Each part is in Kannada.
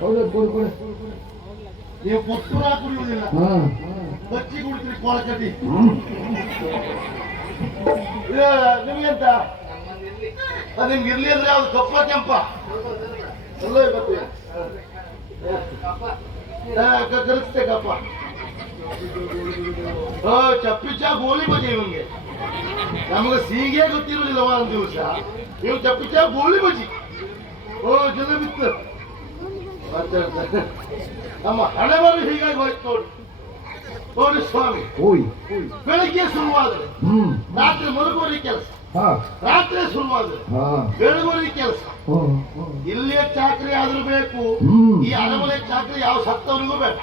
ಹೌದು ಕೊಡು ಕೊಡು. ನೀವು ಪುತ್ತೂರ ಕುಡಿಯುವುದಿಲ್ಲ, ಕಚ್ಚಿ ಕುಡಿತೀರಿ ಕೊಳಕಟ್ಟಿ. ನಿಮ್ಗೆಂತ ನಿಮ್ಗೆ ಇರ್ಲಿ ಅಂದ್ರೆ ಯಾವ್ದು ಕಪ್ಪ ಕೆಂಪ ಎಲ್ಲ ಬರ್ತೀವಿ ಕಲಿಸ್ತೇ ಕಪ್ಪ. ಚಪ್ಪಿಚ್ಚ ಗೋಲಿ ಬಜಿ ಇವಂಗೆ ನಮಗೆ ಸೀಗೆ ಗೊತ್ತಿರುವುದಿಲ್ಲವ ಒಂದು ದಿವಸ. ನೀವು ಚಪ್ಪಿಚ್ಚ ಗೋಲಿ ಬಜಿ ಜನ ಬಿತ್ತು ನಮ್ಮ ಹಣೆ ಬರು ಹೀಗಾಗಿ ಹೋಯ್ತು ನೋಡಿ. ನೋಡಿ ಸ್ವಾಮಿ, ಬೆಳಿಗ್ಗೆ ಶುರುವಾದ್ರೆ ರಾತ್ರಿ ಮಲಗುವರಿ ಕೆಲಸ, ರಾತ್ರಿ ಶುರುವಾದ್ರೆ ಬೆಳಗುವರಿ ಕೆಲಸ. ಇಲ್ಲೇ ಚಾಕ್ರಿ ಆದ್ರೂ ಬೇಕು, ಈ ಅರಮನೆ ಚಾಕ್ರಿ ಯಾವ ಸತ್ತವರಿಗೂ ಬೇಡ.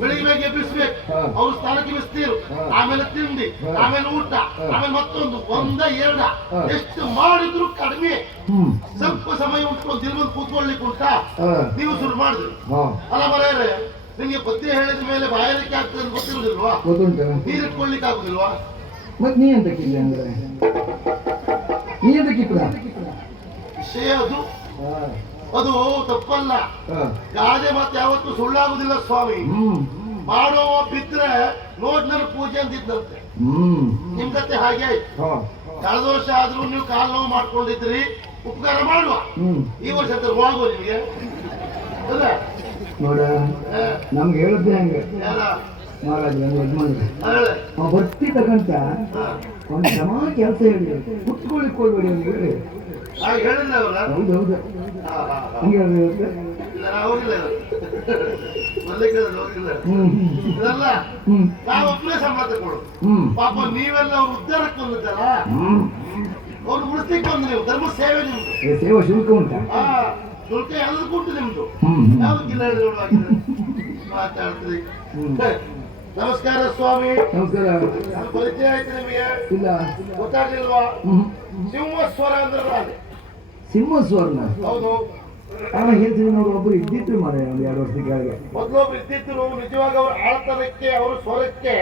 ಬೆಳಿಗ್ಗೆ ಬೇಗ ಎಬ್ಬಿಸ್ಬೇಕು, ಅವ್ರ ಸ್ಥಾನಕ್ಕೆ ಬಿಸ್ತೀರು, ಆಮೇಲೆ ತಿಂಡಿ, ಆಮೇಲೆ ಊಟ, ಆಮೇಲೆ ಮತ್ತೊಂದು ಒಂದ ಎರಡ ಎಷ್ಟು ಮಾಡಿದ್ರು ಕಡಿಮೆ. ಸ್ವಲ್ಪ ಸಮಯ ಉಂಟು ದಿನ ಕೂತ್ಕೊಳ್ಳಿಕ್ಕೆ ಉಂಟಾ, ನೀವು ಶುರು ಮಾಡಿದ್ರಿ ಅಲ್ಲ ಮರೆಯರೆ. ನಿಮ್ಗೆ ಪದ್ಯ ಹೇಳಿದ ಮೇಲೆ ಬಾಯಾರಿಕೆ ಆಗ್ತದೆ ಅಂತ ಗೊತ್ತಿರುವುದಿಲ್ವಾ? ನೀರಿಟ್ಕೊಳ್ಳಿಕ್ಕೆ ಆಗುದಿಲ್ವಾ? ಮತ್ ನೀ ಅಂತ ಕಿಲ್ಲ ಅಂದ್ರೆ ನೀ ಅಂತ ಕಿಲ್ಲ ವಿಷಯ ಅದು. ಅದು ತಪ್ಪಲ್ಲ. ಗಾದೆ ಮತ್ತೆ ಯಾವತ್ತು ಸುಳ್ಳಾಗುದಿಲ್ಲ ಸ್ವಾಮಿ. ಮಾಡುವ ಬಿದ್ರೆ ನೋಡ್ನ ಪೂಜೆ ಅಂತಿದ್ದಂತೆ. ನಿಮ್ ಕತೆ ಹಾಗೆ ಆಯ್ತು. ಕಳೆದ ವರ್ಷ ಆದ್ರೂ ನೀವು ಕಾಲು ನೋವು ಮಾಡ್ಕೊಂಡಿದ್ರಿ, ಉಪಕಾರ ಮಾಡುವ. ಈ ವರ್ಷ ಹೋಗುವ ನಿಮ್ಗೆ ನೋಡ. ನಮ್ಗೆ ಹೇಳುದೇ ಹಂಗೆ ಮಹಾರಾಜ ಭಕ್ತಿ ತಕ್ಕಂತ ಒಂದು ಸಮ ಕೆಲಸ ಹೇಳಿ ಕುತ್ಕೊಳ್ಳಿಕೊಳ್ಬೇಡಿ ಅಂತ ಹೇಳಿ. ಹೌದು ಹೌದು ಹಂಗೆ ನಾವೊಬ್ಬನೇ ಸಂಬಂಧ ಕೊಡು. ಪಾಪ ನೀವೆಲ್ಲ ಅವ್ರ ಉದ್ಧಾರಕ್ಕೆ ಬಂದಿದ್ದಲ್ಲ, ಅವ್ರು ಉಳಿಸ್ಲಿಕ್ಕೆ ಬಂದು ನೀವು ಧರ್ಮ ಸೇವೆ ನಿಮ್ದು. ಸೇವಾ ಶುಲ್ಕ ಉಂಟಾ? ಶುಲ್ಕ ಎಲ್ಲದಕ್ಕೂ ಉಂಟು ನಿಮ್ದು. ಯಾವ್ದಕ್ಕಿಲ್ಲ ಮಾತಾಡ್ತೀರಿ. ನಮಸ್ಕಾರ ಸ್ವಾಮಿ. ನಮಸ್ಕಾರ. ಪರಿಚಯ ಆಯ್ತು ನಿಮಗೆ? ಇಲ್ಲ. ಗೊತ್ತಾಗ್ಲಿಲ್ವಾ? ಸಿಂಹಸ್ವರ ಅಂದ್ರೆ ನಾನು. ಸಿಂಹಸ್ವರ್ನ? ಹೌದು. ಹೇಳ್ತೀವಿ ನೋಡಿ. ಒಬ್ಬರು ಇದ್ದಿತ್ತು ಮಾರೆ ಒಂದು 2 ವರ್ಷದ ಕೆಳಗೆ. ಮೊದಲೊಬ್ರು ಇದ್ದಿದ್ರು. ನಿಜವಾಗ ಅವ್ರ ಆಳ್ತನಕ್ಕೆ ಅವ್ರ ಸ್ವರಕ್ಕೆ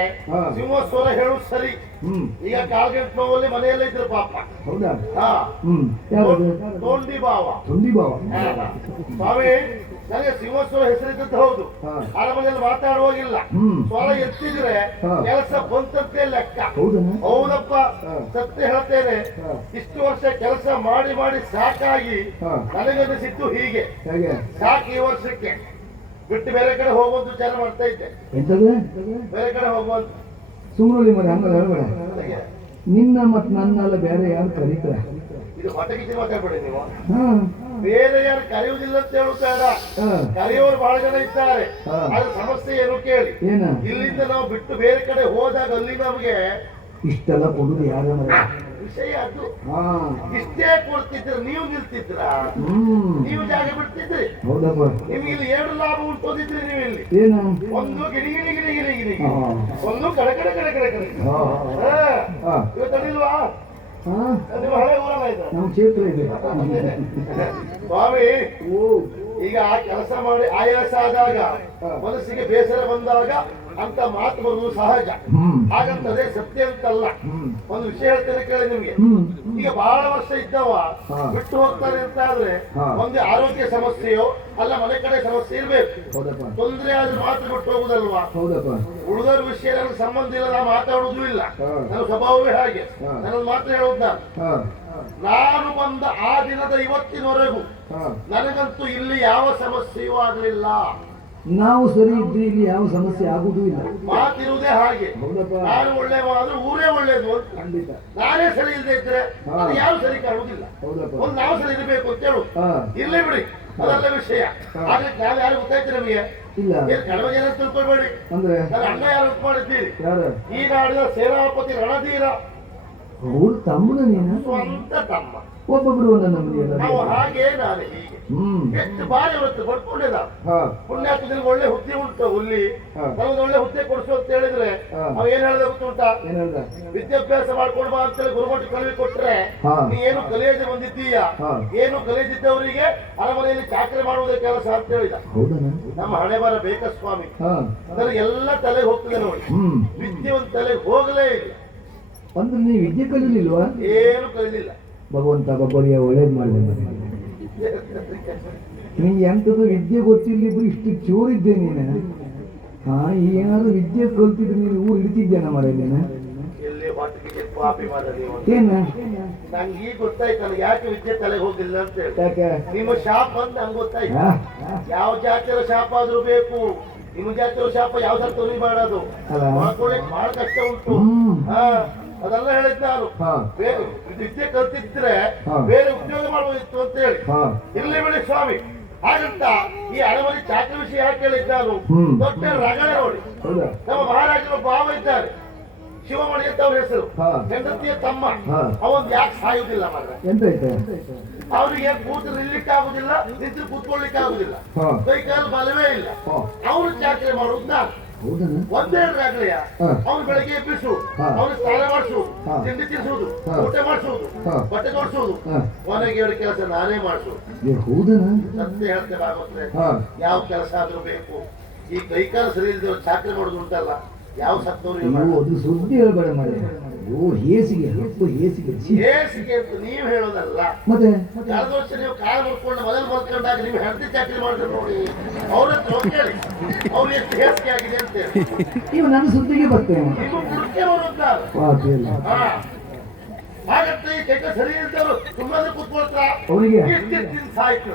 ಸಿಂಹಸ್ವರ ಹೇಳುದು ಸರಿ. ಈಗ ಕಾಲ್ಗಂಟ್ ನೋವಲ್ಲಿ ಮನೆಯಲ್ಲೇ ಇದ್ರು ಪಾಪ. ಹೌದಾ? ತೊಂಡಿ ಭಾವ. ತೊಂಡಿ ಭಾವ. ಸ್ವಾಮಿ ನನಗೆ ಸಿಂಹಸ್ವರ ಹೆಸರಿದ್ದದ್ದು ಹೌದು. ಅರಮನೆಯಲ್ಲಿ ಮಾತಾಡುವಾಗಿಲ್ಲ. ಸ್ವರ ಎತ್ತಿದ್ರೆ ಕೆಲಸ ಬಂತಂತೆ ಲೆಕ್ಕ. ಹೌದಪ್ಪ, ಸತ್ಯ ಹೇಳ್ತೇನೆ. ಇಷ್ಟು ವರ್ಷ ಕೆಲಸ ಮಾಡಿ ಮಾಡಿ ಸಾಕಾಗಿ ನನಗನ್ನಿಸಿದ್ದು ಹೀಗೆ. ಸಾಕು ಈ ವರ್ಷಕ್ಕೆ ಬಿಟ್ಟು ಬೇರೆ ಕಡೆ ಹೋಗುವಂತ ವಿಚಾರ ಮಾಡ್ತಾ ಇದ್ದೆ. ಬೇರೆ ಕಡೆ ಹೋಗುವಂತ. ಸುಮ್ಮನೆ ಮನೆ ಹಂಗ ಹೇಳ್ಬೇಡ. ನಿನ್ನ ಮತ್ ನನ್ನೆಲ್ಲ ಬೇರೆ ಯಾರು ಕರೀತಾರ? ಇದು ಹೊಟ್ಟೆಗಿಚ್ಚಿ ಮಾತಾಡ್ಬೇಡಿ ನೀವು. ಬೇರೆ ಯಾರು ಕರೆಯುವುದಿಲ್ಲ ಅಂತ ಹೇಳುತ್ತಾರ. ಕರೆಯೋರು ಬಹಳ ಜನ ಇದ್ದಾರೆ. ಅದ್ರ ಸಮಸ್ಯೆ ಏನು ಕೇಳಿ. ಇಲ್ಲಿಂದ ನಾವು ಬಿಟ್ಟು ಬೇರೆ ಕಡೆ ಹೋದಾಗ ಅಲ್ಲಿ ನಮಗೆ ಇಷ್ಟೆಲ್ಲ ಕೊಡುದು ಯಾರ ವಿಷಯ ಅದು. ಇಷ್ಟೇ ಕೊಡ್ತಿದ್ರ, ನೀವು ನಿಲ್ತಿದ್ರ, ನೀವು ಜಾಗ ಬಿಡ್ತಿದ್ರಿ. ನಿಮ್ಗೆ ಇಲ್ಲಿ 2 ಲಾಭ ಉಂಟೋದಿದ್ರಿ. ನೀವು ಇಲ್ಲಿ ಒಂದು ಗಿಡಿ ಗಿಡಿ ಗಿಡಿ ಗಿಡಿ ಗಿಡಿ, ಒಂದು ಕಡೆ ಕಡೆ ಕಡೆ ಕಡೆ ಕಡೆ. ಇವತ್ತಡಿಲ್ವಾ? ನಿಮ್ಮ ಹಳೆ ಊರಲ್ಲ ಇದು, ನಮ್ಮ ಕ್ಷೇತ್ರ ಇದೆ ಸ್ವಾಮಿ. ಈಗ ಆ ಕೆಲಸ ಮಾಡಿ ಆಯಾಸ ಆದಾಗ, ಮನಸ್ಸಿಗೆ ಬೇಸರ ಬಂದಾಗ ಅಂತ ಮಾತು ಬರುವುದು ಸಹಜ. ಹಾಗಂತದೇ ಸತ್ಯ ಅಂತಲ್ಲ. ಒಂದು ವಿಷಯ ಹೇಳ್ತೇನೆ ಕೇಳಿ ನಿಮ್ಗೆ. ಈಗ ಬಹಳ ವರ್ಷ ಇದ್ದವ ಬಿಟ್ಟು ಹೋಗ್ತಾರೆ ಅಂತ ಆದ್ರೆ ಒಂದು ಆರೋಗ್ಯ ಸಮಸ್ಯೆಯೋ ಅಲ್ಲ ಮನೆ ಕಡೆ ಸಮಸ್ಯೆ ಇರ್ಬೇಕು. ತೊಂದರೆ ಆದ್ರೆ ಮಾತು ಬಿಟ್ಟು ಹೋಗುದಲ್ವಾ? ಉಳಿದವ್ರ ವಿಷಯ ನನಗೆ ಸಂಬಂಧ ಇಲ್ಲ, ನಾ ಮಾತಾಡುವುದೂ ಇಲ್ಲ. ನನ್ನ ಸ್ವಭಾವವೇ ಹಾಗೆ. ನನ್ನ ಮಾತ್ರ ಹೇಳುವುದು ನಾನು ಬಂದ ಆ ದಿನದ ಇವತ್ತಿನವರೆಗೂ ನನಗಂತೂ ಇಲ್ಲಿ ಯಾವ ಸಮಸ್ಯೆಯೂ ಆಗಲಿಲ್ಲ. ನಾವು ಸರಿ ಇದ್ರೆ ಇಲ್ಲಿ ಯಾವ ಸಮಸ್ಯೆ ಆಗುದೂ ಇಲ್ಲ. ಮಾತಿರುವುದೇ ಹಾಗೆ. ನಾನು ಒಳ್ಳೆ ಆದ್ರೆ ಊರೇ ಒಳ್ಳೇದು ಅಂತ. ಖಂಡಿತ. ನಾನೇ ಸರಿ ಇಲ್ಲದೆ ಇದ್ರೆ ಯಾರು ಸರಿ ಕಾಣುವುದಿಲ್ಲ. ಒಂದು ನಾವು ಸರಿ ಇರಬೇಕು ಅಂತ ಹೇಳು. ಇರ್ಲಿ ಬಿಡಿ, ಅದೆಲ್ಲ ವಿಷಯ. ಆದ್ರೆ ನಾವು ಯಾರು ಗೊತ್ತಾಯ್ತು ನಮಗೆ? ಇಲ್ಲ. ಕಡಿಮೆ ಜನ ತಿಳ್ಕೊಳ್ಬೇಡಿ. ಅಂದ್ರೆ ನನ್ನ ಅಣ್ಣ ಯಾರು ಉತ್ಕೊಂಡಿದ್ದೀರಿ? ಈ ನಾಡಿನ ಸೇನಾಪತಿ ರಣಧೀರ. ಅವ್ರ ತಮ್ಮನ ನೀನು? ಸ್ವಂತ ತಮ್ಮ. ಒಬ್ಬೊಬ್ರು ಒಂದೊಂದು. ನಾವು ಹಾಗೆ ನಾನು ಹೀಗೆ ಎಷ್ಟು ಬಾರಿ ಹೊತ್ತು ಬರ್ಕೊಂಡಿದ್ದ. ಪುಣ್ಯಾತ್ಮ ಒಳ್ಳೆ ಹುದ್ದೆ ಉಂಟು. ಹುಲ್ಲಿ ನಮ್ಗೆ ಒಳ್ಳೆ ಹುದ್ದೆ ಕೊಡಿಸು ಅಂತ ಹೇಳಿದ್ರೆ ಅವ ಏನ್ ಹೇಳ್ದ ಗೊತ್ತುಂಟಾ? ವಿದ್ಯಾಭ್ಯಾಸ ಮಾಡ್ಕೊಂಡು ಬಾ ಅಂತೇಳಿ ಗುರುಮಠ ಕಲಿವಿ ಕೊಟ್ರೆ ನೀ ಏನು ಕಲಿಯದೆ ಬಂದಿದ್ದೀಯ, ಏನು ಕಲಿಯದಿದ್ದವರಿಗೆ ಅರಮನೆಯಲ್ಲಿ ಚಾಕರಿ ಮಾಡುವುದೇ ಕೆಲಸ ಅಂತ ಹೇಳಿದ. ನಮ್ಮ ಹಣೆ ಬರ ಬೇಕ ಸ್ವಾಮಿ. ನನಗೆಲ್ಲ ತಲೆಗೆ ಹೋಗ್ತದೆ ನೋಡಿ. ವಿದ್ಯೆ ಒಂದು ತಲೆಗೆ ಹೋಗಲೇ ಇಲ್ಲ. ಅಂದ್ರೆ ನೀವು ವಿದ್ಯೆ ಕಲಿಲಿಲ್ವಾ? ಏನು ಕಲಿಲಿಲ್ಲ. ಭಗವಂತ ಒಬ್ಬರಿಗೆ ಒಳ್ಳೇದು ಮಾಡಲಿ. ನಿಂಗೆ ಎಂಥದ್ದು ವಿದ್ಯೆ ಗೊತ್ತಿಲ್ಲಿದ್ರು ಇಷ್ಟು ಚೂರಿದ್ದೆ ನೀನು. ಹಾ, ಏನಾದ್ರು ವಿದ್ಯೆ ಕಲ್ತಿದ್ರು ನೀನು ಊರು ಹಿಡಿತಿದ್ದೇನ ಮರ ನೀನು. ಎಲ್ಲಿ ಹೊಟ್ಟಿಗೆ ಪಾಪಿ ಮಾಡಲಿ ಏನ ನಂಗೆ ಈಗ ಗೊತ್ತಾಯ್ತಲ್ಲ ಯಾಕೆ ವಿದ್ಯೆ ತಲೆಗೆ ಹೋಗಿಲ್ಲ ಅಂತ ಹೇಳಿ. ಯಾಕೆ? ನಿಮ್ಮ ಶಾಪ ಅಂತ ನಂಗೆ ಗೊತ್ತಾಯ್ತು. ಯಾವ ಜಾತಿಯ ಶಾಪ ಆದ್ರೂ ಬೇಕು. ನಿಮ್ಮ ಜಾತಿಯ ಶಾಪ ಯಾವ ಸರ್ ತೊಲಿ ಮಾಡೋದು ಮಾಡ್ಕೊಳ್ಳಿಕ್ ಬಹಳ ಕಷ್ಟ ಉಂಟು. ಅದೆಲ್ಲ ಹೇಳಿದ್ ನಾನು. ಬೇರೆ ವಿದ್ಯೆ ಕಲ್ತಿದ್ರೆ ಬೇರೆ ಉದ್ಯೋಗ ಮಾಡುವುದಿತ್ತು ಅಂತ ಹೇಳಿ. ಇಲ್ಲಿ ಬಿಡಿ ಸ್ವಾಮಿ, ಹಾಗಂತ ಈ ಹಣಮನಿ ಚಾಕರಿ ವಿಷಯ ಯಾಕೆ ಹೇಳಿದ್ ನಾನು. ದೊಡ್ಡ ರಗಳೆ ನೋಡಿ, ನಮ್ಮ ಮಹಾರಾಜರ ಭಾವ ಇದ್ದಾರೆ ಶಿವಮಣಿ ಅಂತ ಅವ್ರ ಹೆಸರು, ಹೆಂಡತಿಯ ತಮ್ಮ. ಅವನ್ ಯಾಕೆ ಸಾಯುವುದಿಲ್ಲ ಮಾತ್ರ? ಅವ್ರಿಗೆ ಕೂತು ನಿಲ್ಲಿಕ್ಕೆ ಆಗುದಿಲ್ಲ, ನಿಂತು ಕೂತ್ಕೊಳ್ಳಿಕ್ಕೆ ಆಗುದಿಲ್ಲ, ಕೈ ಕಾಲು ಬಲವೇ ಇಲ್ಲ. ಅವ್ರು ಚಾಕರಿ ಮಾಡುದು ನಾನು. ಒಂದೆರಡು ರಾಗಳೆಯ ಅವ್ನು ಬೆಳಗ್ಗೆ ಎಬ್ಬಿಸುವುದು, ಅವ್ನು ಸ್ನಾನ ಮಾಡಿಸುವುದು, ತಿಂಡಿ ತಿನ್ನಿಸುವುದು, ಊಟ ಮಾಡಿಸುವುದು, ಬಟ್ಟೆ ತೊಡಿಸುವುದು, ಕೊನೆಗೆ ಎರಡು ಕೆಲಸ ನಾನೇ ಮಾಡಿಸುವುದು. ಸತ್ಯ ಹೇಳ್ತೇವೆ ಆಗುತ್ತೆ. ಯಾವ ಕೆಲಸ ಆದ್ರೂ ಬೇಕು. ಈ ಕೈಕಾಲ ಸರಿ ಇಲ್ದವ್ರು ಚಾಕರಿ ಮಾಡುದು ಉಂಟಲ್ಲ, ಯಾವ ಸತ್ತವ್ರು ಸುದ್ದಿ ಹೇಳ್ಬೇಡ ಮಾಡಿ. ಹೇಸಿಗೆ ಹೇಸಿಗೆ ಅಂತ ನೀವು ಹೇಳೋದಲ್ಲ. ಮತ್ತೆ ಕಳೆದ ವರ್ಷ ನೀವು ಕಾಲ ಮುಡ್ಕೊಂಡು ಮೊದಲು ಮಲ್ಕೊಂಡಾಗ ನೀವು ಹೆಂಡತಿ ಚಾಕರಿ ಮಾಡಿದ್ರು ನೋಡಿ, ಅವ್ರ ಕೇಳಿ ಅವ್ರು ಎಷ್ಟು ಹೇಸಿಗೆ ಆಗಿದೆ ಅಂತೇಳಿ. ಇವು ನನ್ನ ಸುದ್ದಿಗೆ ಬರ್ತೇನೆ. ನೀವು ಹುಡುಕೆ ಬರುತ್ತ ಹಾಗಂತ ಈ ಕೆಟ್ಟ ಸರಿ ಇಲ್ದವರು ಸುಮ್ಮನೆ ಕೂತ್ಕೊಳ್ತಾರ. ಅವರಿಗೆ ಇಷ್ಟಿನ ಸಾಯ್ತು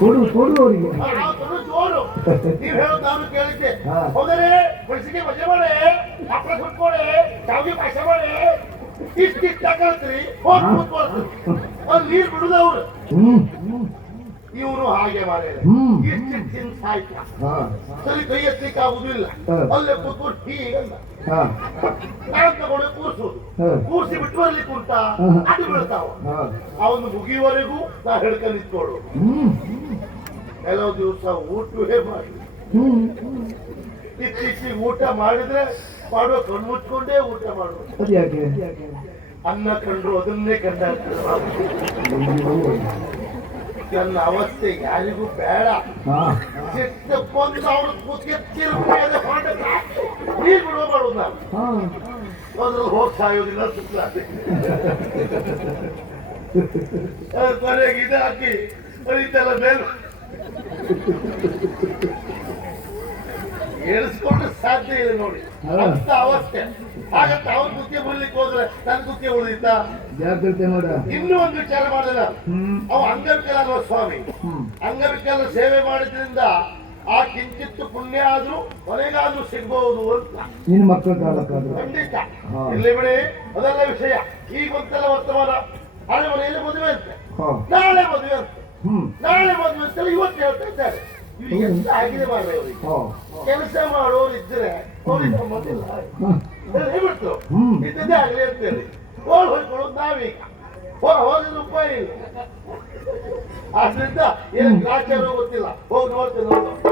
ಕೊಡು ಅವರಿಗೆ ಜೋರು. ನೀವ್ ಹೇಳೋದು ನಾನು ಕೇಳಿದ್ದೆ. ಹೌದರೆ ಪಡಿಸಿಗೆ ಮಜೆ ಮಾಡಿ, ಅಪ್ಪ ಕುತ್ಕೊಳ್ಳಿ, ಶಾವಿಗೆ ಪಾಯಸ ಮಾಡಿ, ಇಷ್ಟಿಷ್ಟ ಕಳ್ತ್ರಿ ಹೋಗಿ ಕೂತ್ಕೊಳ್ತೀವಿ. ಅವ್ರು ನೀರು ಬಿಡುದವ್ರು. ಇವನು ಹಾಗೆ ಮಾಡಿದ್ರೆ ಇಷ್ಟಿನ ಸಾಯ್ತು. ಸರಿ ಕೈ ಎತ್ತಲಿಕ್ಕೆ ಆಗುದಿಲ್ಲ, ಅಲ್ಲೇ ಕೂತ್ಕೊಂಡು ಹೀಗಲ್ಲ ನಾನು ತಗೊಂಡು ಕೂರ್ಸುದು. ಕೂರ್ಸಿ ಬಿಟ್ಟು ಬರ್ಲಿಕ್ಕೆ ಉಂಟಾ ಅದು ಬೀಳ್ತಾವ. ಅವನು ಮುಗಿಯುವವರೆಗೂ ನಾ ಹೇಳ್ಕೊಂಡು ನಿಂತ್ಕೊಡು. ಕೆಲವು ದಿವಸ ಊಟವೇ ಮಾಡಿ ಇತ್ತೀಚೆಗೆ ಊಟ ಮಾಡಿದ್ರೆ ಮಾಡುವ ಕಣ್ಣು ಮುಚ್ಕೊಂಡೇ ಊಟ ಮಾಡುವುದು. ಅನ್ನ ಕಂಡ್ರು ಅದನ್ನೇ ಕಂಡಾಗ್ತದೆ. ನನ್ನ ಅವಸ್ಥೆ ಯಾರಿಗೂ ಬೇಡ. ಸಿಟ್ಟಕ್ಕೊಂದು ಅವನು ಕೂತ್ಕೆ ನೀರು ಬಿಡುವ ಮಾಡುದು ನಾನು. ಅದ್ರಲ್ಲಿ ಹೋಗಿ ಸಾಯೋದಿಲ್ಲ ಸುತ್ತ ಕೊನೆಗೆ ಇದು ಹಾಕಿ ಬರೀತಲ್ಲ ಮೇಲೆ ಏಳಿಸ್ಕೊಂಡು ಸಾಧ್ಯ ಇಲ್ಲ ನೋಡಿ ಅಂತ ಅವಸ್ಥೆ. ಹಾಗಂತ ಅವ್ರ ಕುಕ್ಕೆ ಮುರ್ಲಿಕ್ಕೆ ಹೋದ್ರೆ ನನ್ನ ಕುಕ್ಕೆ ಉಳಿದಿತ್ತ? ಜಾಗ್ರತೆ ಮಾಡ. ಇನ್ನೂ ಒಂದು ವಿಚಾರ ಮಾಡಿದ ಅವ ಅಂಗವಿಕಲ ಸ್ವಾಮಿ. ಅಂಗವಿಕಲ ಸೇವೆ ಮಾಡಿದ್ರಿಂದ ಆ ಕಿಂಚಿತ್ತು ಪುಣ್ಯ ಆದ್ರೂ ಕೊನೆಗಾದ್ರೂ ಸಿಗ್ಬಹುದು ಅಂತ. ನಿನ್ನ ಮಕ್ಕಳ ಕಾಲಕ್ಕಾದ್ರೂ ಖಂಡಿತ. ಇಲ್ಲಿ ಬಿಡಿ, ಅದೆಲ್ಲ ವಿಷಯ. ಈಗ ಒಂತೆಲ್ಲ ವರ್ತಮಾನ. ಹಳೆ ಮನೆಯಲ್ಲಿ ಮದುವೆ ಅಂತೆ, ನಾಳೆ ಮದುವೆ ಅಂತೆ, ನಾಳೆ ಮದುವೆ ಅಂತೆಲ್ಲ ಇವತ್ತು ಹೇಳ್ತಾ ಇದ್ದಾರೆ. ಎಷ್ಟು ಆಗಿದೆ ಮಾಡ್ರೆ ಅವರಿಗೆ. ಕೆಲಸ ಮಾಡೋರು ಇದ್ರೆ ಅವ್ರಿಗೆ ಸಂಬಂಧ ಇಲ್ಲ, ಹೇಳ್ಬಿಡ್ತು ಇದ್ದೇ ಆಗ್ಲಿ ಅಂತೇಳಿ ಹೋಗಿ ಹೋಗ್ಕೊಳ್ಳೋದು ನಾವೀಗ. ಹೋಗಿದ ಉಪಾಯ ಇಲ್ಲ. ಆದ್ರಿಂದ ಏನ್ ಗ್ರಾಚಾರ ಗೊತ್ತಿಲ್ಲ. ಹೋಗಿ ನೋಡ್ತೇನೆ.